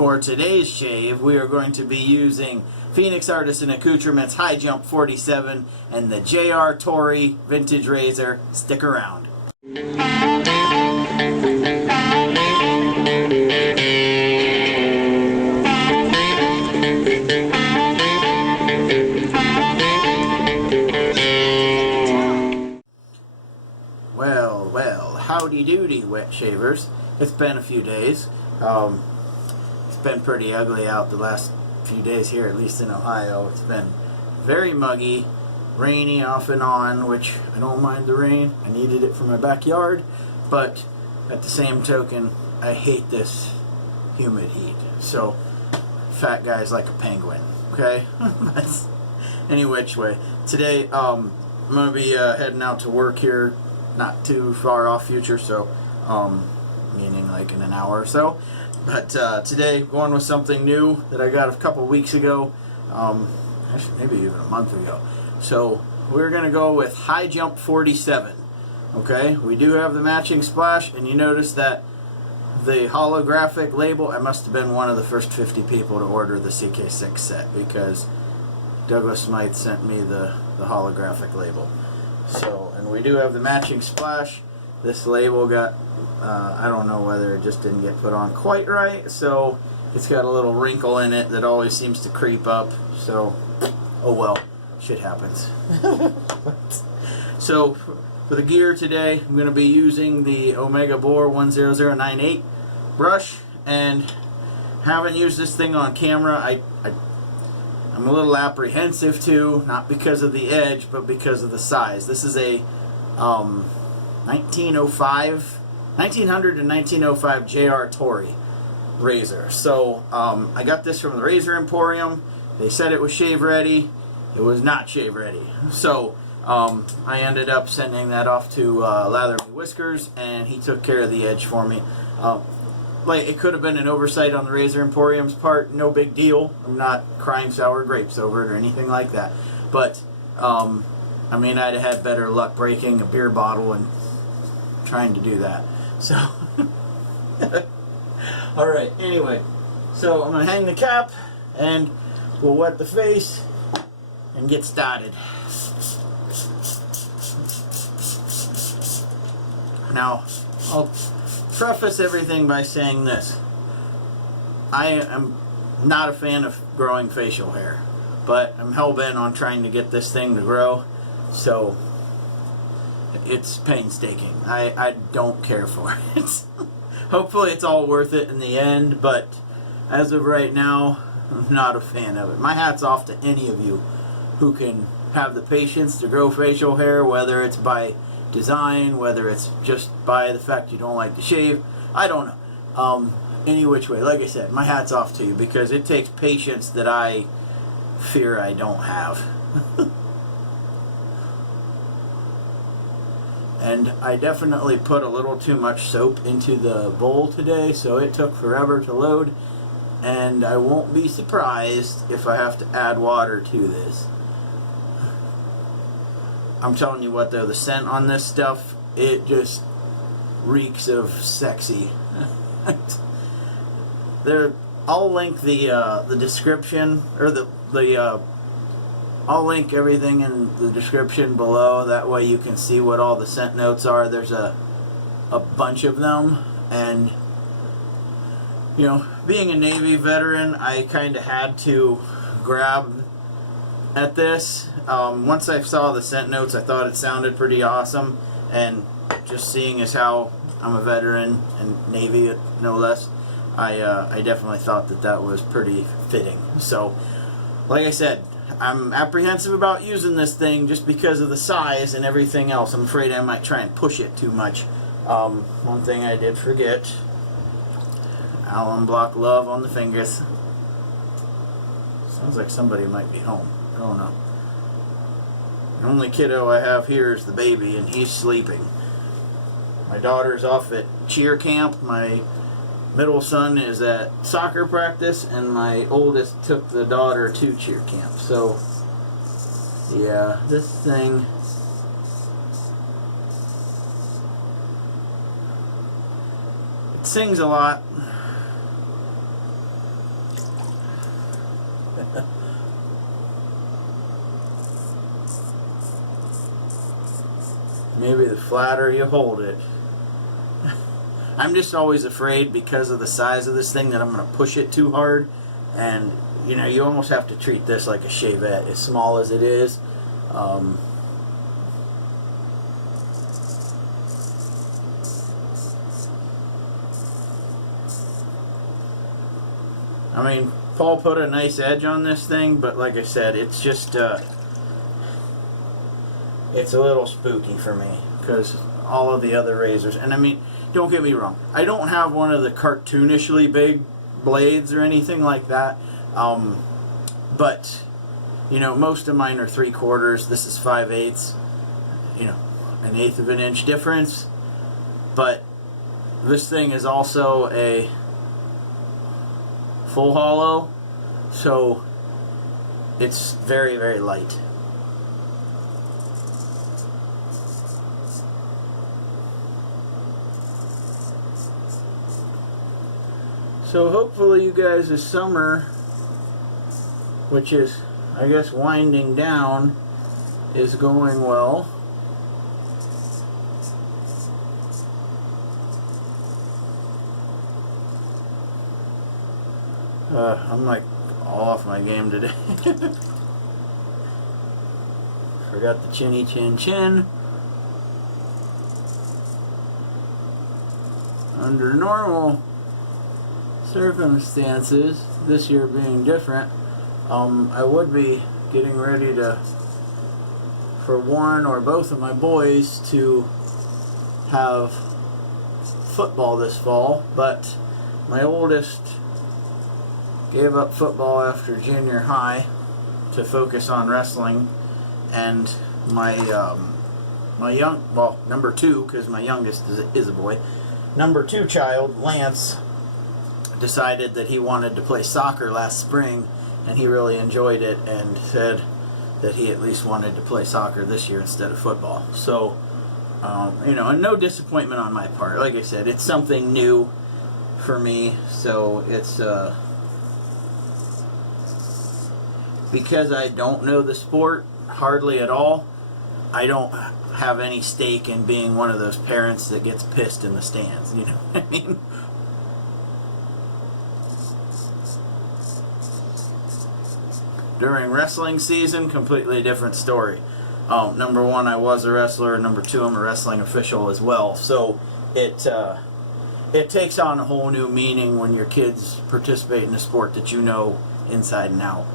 For today's shave, we are going to be using Phoenix Artisan Accoutrements High Jump 47 and the JR Torrey Vintage Razor. Stick around. Well, howdy doody, wet shavers. It's been a few days. It's been pretty ugly out the last few days here, at least in Ohio. It's been very muggy, rainy off and on, which I don't mind the rain. I needed it for my backyard, but at the same token, I hate this humid heat. So, fat guy's like a penguin, okay? That's any which way. Today, I'm going to be heading out to work here, not too far off future, so, meaning like in an hour or so. But today, going with something new that I got a couple weeks ago, actually maybe even a month ago. So we're going to go with High Jump 47. Okay, we do have the matching splash, and you notice that the holographic label, I must have been one of the first 50 people to order the CK6 set, because Douglas Smythe sent me the holographic label. So, and we do have the matching splash. This label got, I don't know whether it just didn't get put on quite right, so it's got a little wrinkle in it that always seems to creep up, so, oh well, shit happens. So, for the gear today, I'm going to be using the Omega Bore 10098 brush, and haven't used this thing on camera. I'm a little apprehensive too, not because of the edge, but because of the size. This is a 1900 to 1905 JR Torrey razor. So I got this from the Razor Emporium. They said it was shave ready. It was not shave ready. So I ended up sending that off to Lather Me Whiskers, and he took care of the edge for me. Like, it could have been an oversight on the Razor Emporium's part, no big deal. I'm not crying sour grapes over it or anything like that. But I mean, I'd have had better luck breaking a beer bottle and trying to do that. So alright, anyway, so I'm going to hang the cap and we'll wet the face and get started. Now, I'll preface everything by saying this. I am not a fan of growing facial hair, but I'm hell-bent on trying to get this thing to grow, so it's painstaking. I don't care for it. Hopefully it's all worth it in the end, but as of right now, I'm not a fan of it. My hat's off to any of you who can have the patience to grow facial hair, whether it's by design, whether it's just by the fact you don't like to shave. I don't know. Any which way, like I said, my hat's off to you, because it takes patience that I fear I don't have. And I definitely put a little too much soap into the bowl today, so it took forever to load, and I won't be surprised if I have to add water to this. I'm telling you what though, the scent on this stuff, it just reeks of sexy. I'll link the description, or I'll link everything in the description below. That way you can see what all the scent notes are. There's a bunch of them, and you know, being a Navy veteran, I kind of had to grab at this. Once I saw the scent notes, I thought it sounded pretty awesome, and just seeing as how I'm a veteran, and Navy no less, I definitely thought that was pretty fitting. So, like I said, I'm apprehensive about using this thing just because of the size and everything else. I'm afraid I might try and push it too much. One thing I did forget, Allen Block Love on the fingers. Sounds like somebody might be home. I don't know. The only kiddo I have here is the baby, and he's sleeping. My daughter's off at cheer camp. My middle son is at soccer practice, and my oldest took the daughter to cheer camp. So, yeah, this thing, it sings a lot. Maybe the flatter you hold it. I'm just always afraid because of the size of this thing that I'm going to push it too hard, and you know, you almost have to treat this like a shavette, as small as it is. I mean, Paul put a nice edge on this thing, but like I said, it's just it's a little spooky for me because all of the other razors, and I mean, don't get me wrong, I don't have one of the cartoonishly big blades or anything like that, but you know, most of mine are 3/4. This is 5/8, you know, 1/8 of an inch difference. But this thing is also a full hollow, so it's very, very light. So hopefully you guys this summer, which is, I guess, winding down, is going well. I'm like all off my game today. Forgot the chinny chin chin. Under normal circumstances, this year being different, I would be getting ready for one or both of my boys to have football this fall, but my oldest gave up football after junior high to focus on wrestling, and my number two, because my youngest is a boy, number two child, Lance, decided that he wanted to play soccer last spring, and he really enjoyed it and said that he at least wanted to play soccer this year instead of football. So, you know, and no disappointment on my part. Like I said, it's something new for me, so it's because I don't know the sport hardly at all, I don't have any stake in being one of those parents that gets pissed in the stands, you know what I mean? During wrestling season, completely different story. Number one, I was a wrestler, and number two, I'm a wrestling official as well. So it takes on a whole new meaning when your kids participate in a sport that you know inside and out.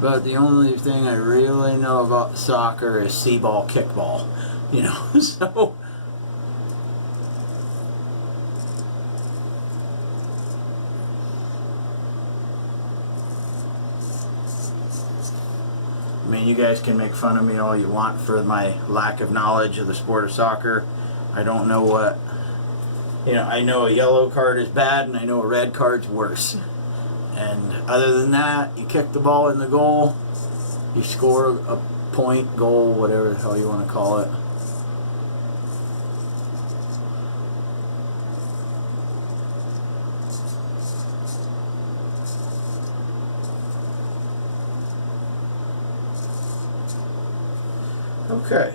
But the only thing I really know about soccer is see-ball, kickball, you know, so. I mean, you guys can make fun of me all you want for my lack of knowledge of the sport of soccer. I don't know what, you know, I know a yellow card is bad and I know a red card's worse. And other than that, you kick the ball in the goal, you score a point, goal, whatever the hell you want to call it. Okay.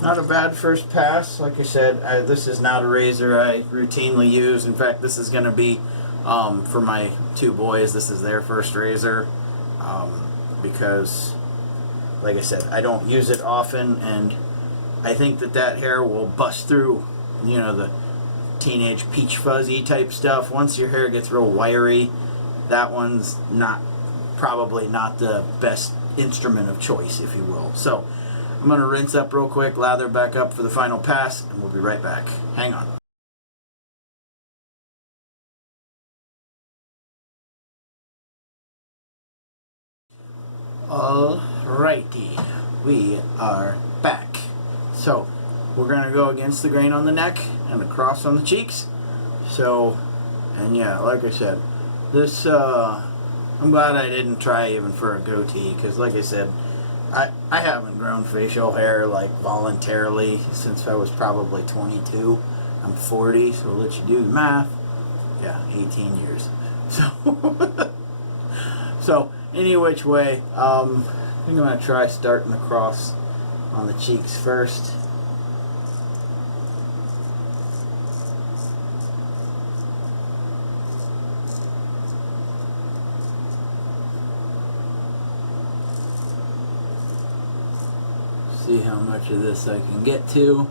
Not a bad first pass. Like I said, this is not a razor I routinely use. In fact, this is going to be, for my two boys, this is their first razor. Because, like I said, I don't use it often, and I think that hair will bust through, you know, the teenage peach fuzzy type stuff. Once your hair gets real wiry, that one's probably not the best instrument of choice, if you will. So I'm going to rinse up real quick, lather back up for the final pass, and we'll be right back. Hang on. Alrighty, we are back. So we're going to go against the grain on the neck and across on the cheeks. So, and yeah, like I said, this I'm glad I didn't try even for a goatee, because like I said, I haven't grown facial hair like voluntarily since I was probably 22. I'm 40, so we'll let you do the math. Yeah, 18 years. So, so any which way, I think I'm going to try starting across on the cheeks first. See how much of this I can get to.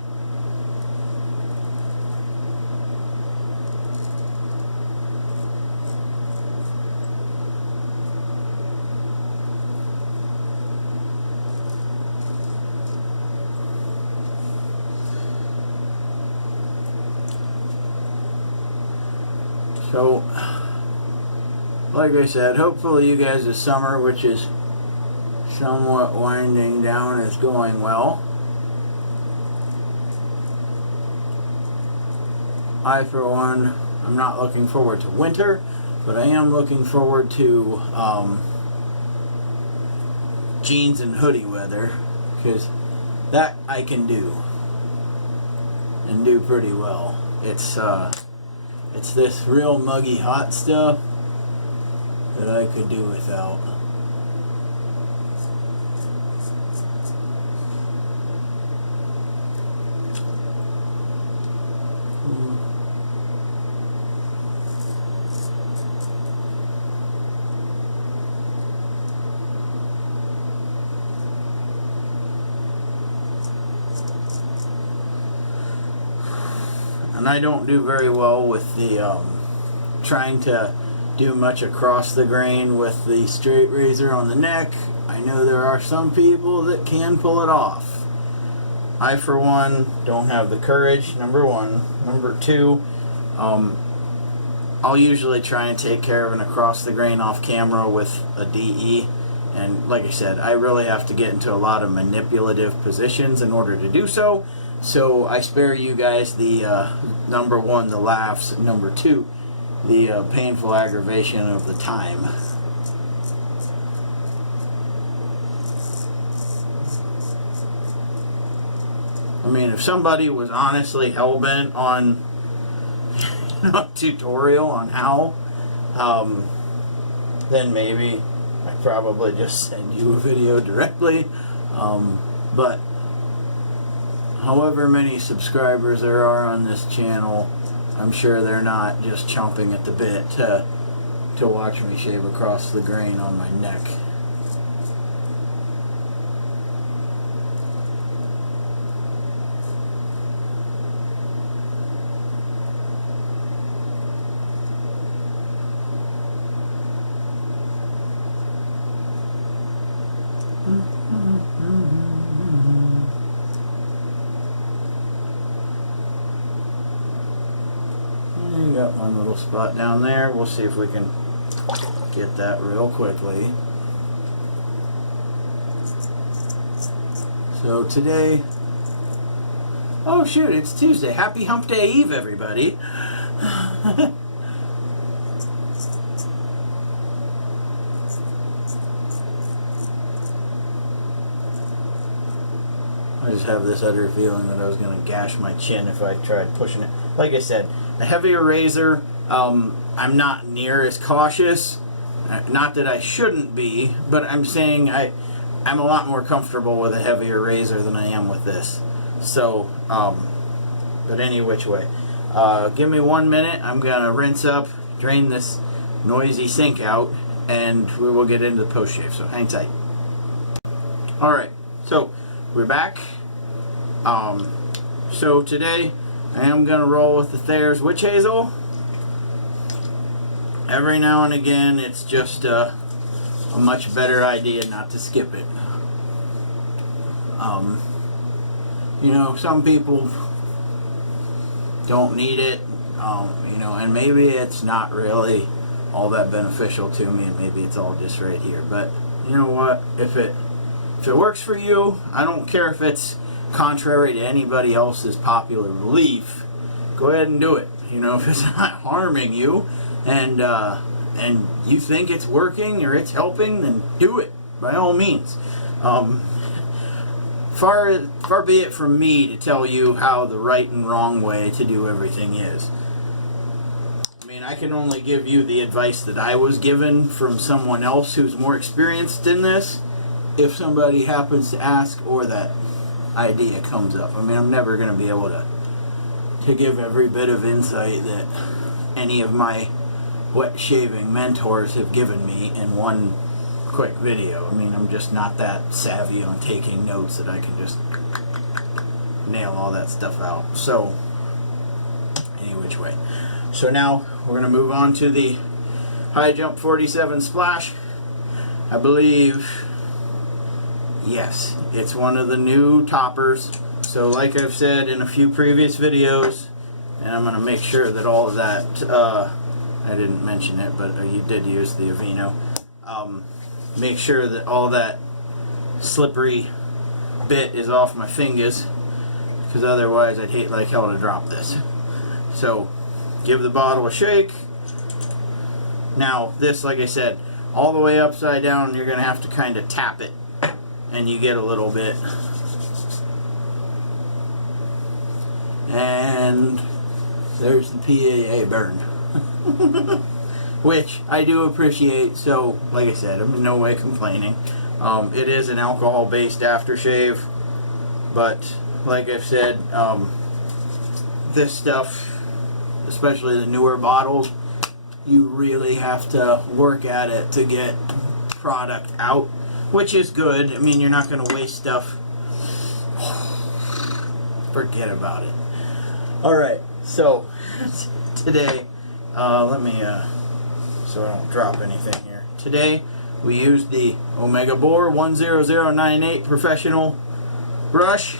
So, like I said, hopefully you guys this summer, which is somewhat winding down, is going well. I, for one, I'm not looking forward to winter, but I am looking forward to jeans and hoodie weather, because that I can do, and do pretty well. It's this real muggy hot stuff that I could do without. And I don't do very well with the trying to do much across the grain with the straight razor on the neck. I know there are some people that can pull it off. I, for one, don't have the courage, number one. Number two, I'll usually try and take care of an across the grain off camera with a DE. And like I said, I really have to get into a lot of manipulative positions in order to do so. So I spare you guys the number one, the laughs, and number two, the painful aggravation of the time. I mean, if somebody was honestly hell-bent on a tutorial on how, then maybe I'd probably just send you a video directly. But however many subscribers there are on this channel, I'm sure they're not just chomping at the bit to watch me shave across the grain on my neck. You got one little spot down there. We'll see if we can get that real quickly. So today, oh shoot, it's Tuesday. Happy Hump Day Eve, everybody. I just have this utter feeling that I was going to gash my chin if I tried pushing it. Like I said, a heavier razor, I'm not near as cautious. Not that I shouldn't be, but I'm saying I'm a lot more comfortable with a heavier razor than I am with this. So, but any which way. Give me 1 minute. I'm going to rinse up, drain this noisy sink out, and we will get into the post-shave. So hang tight. Alright, so we're back. So today I am going to roll with the Thayer's Witch Hazel. Every now and again it's just a much better idea not to skip it. You know, some people don't need it, you know, and maybe it's not really all that beneficial to me, and maybe it's all just right here. But you know what, if it works for you, I don't care if it's contrary to anybody else's popular belief, go ahead and do it. You know, if it's not harming you and you think it's working or it's helping, then do it by all means. far be it from me to tell you how the right and wrong way to do everything is. I mean, I can only give you the advice that I was given from someone else who's more experienced in this, if somebody happens to ask or that idea comes up. I mean, I'm never going to be able to give every bit of insight that any of my wet shaving mentors have given me in one quick video. I mean, I'm just not that savvy on taking notes that I can just nail all that stuff out. So, any which way. So now we're going to move on to the high jump 47 splash. I believe, yes, it's one of the new toppers. So like I've said in a few previous videos, and I'm going to make sure that all of that, I didn't mention it, but you did use the Aveeno. Make sure that all that slippery bit is off my fingers, because otherwise I'd hate like hell to drop this. So give the bottle a shake. Now this, like I said, all the way upside down, you're going to have to kind of tap it, and you get a little bit. And there's the PAA burn. Which I do appreciate, so like I said, I'm in no way complaining. It is an alcohol-based aftershave, but like I've said, this stuff, especially the newer bottles, you really have to work at it to get product out, which is good. I mean, you're not going to waste stuff. Forget about it. Alright, so today, let me, so I don't drop anything here. Today, we used the Omega Bore 10098 professional brush.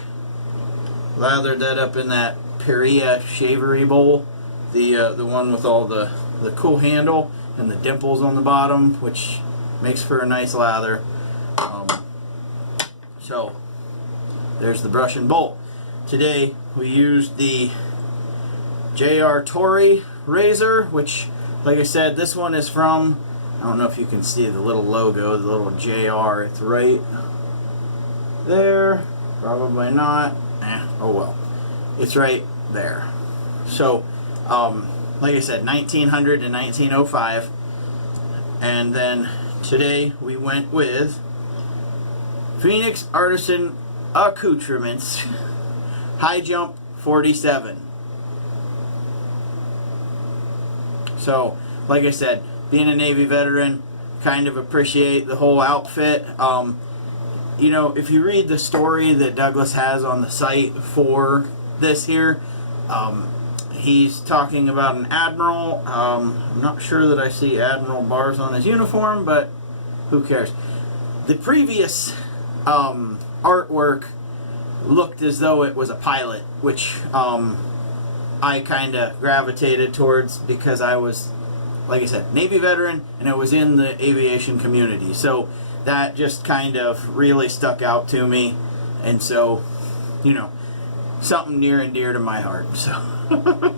Lathered that up in that PAA shavery bowl, the one with all the cool handle and the dimples on the bottom, which makes for a nice lather. So there's the brush and bolt. Today we used the Torrey razor, which, like I said, this one is from, I don't know if you can see the little logo, the little JR, it's right there, probably not, oh well, it's right there. So, like I said, 1900 to 1905, and then today we went with Phoenix Artisan Accoutrements High Jump 47. So, like I said, being a Navy veteran, kind of appreciate the whole outfit. You know, if you read the story that Douglas has on the site for this here, he's talking about an admiral. I'm not sure that I see admiral bars on his uniform, but who cares? The previous artwork looked as though it was a pilot, which I kind of gravitated towards because I was, like I said, Navy veteran, and I was in the aviation community. So that just kind of really stuck out to me, and so, you know, something near and dear to my heart. So,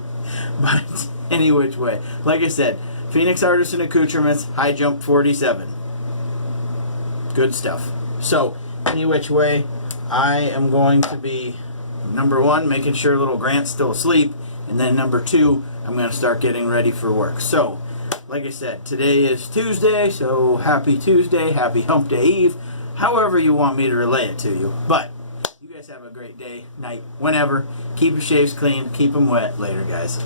but any which way, like I said, Phoenix Artisan Accoutrements High Jump 47. Good stuff. So, any which way, I am going to be, number one, making sure little Grant's still asleep, and then number two, I'm going to start getting ready for work. So, like I said, today is Tuesday, so happy Tuesday, happy Hump Day Eve, however you want me to relay it to you. But, you guys have a great day, night, whenever. Keep your shaves clean, keep them wet. Later, guys.